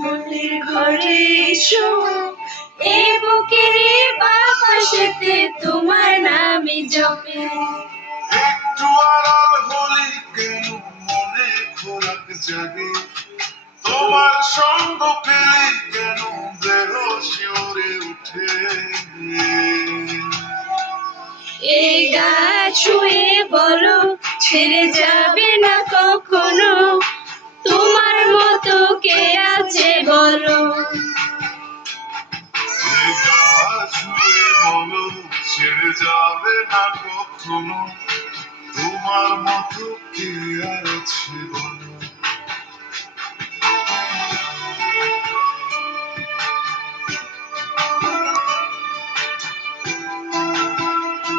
বলির ঘরে এসো, এ বুকের বাতাসেতে তোমার নামই জপে। একটু আড়াল হলি কেন মনে খোরাক জাগে, তোমার সঙ্গ পেলে কেন দেহ শিওরে উঠে। এই গা ছুঁয়ে বলো ছেড়ে যাবে না কখন।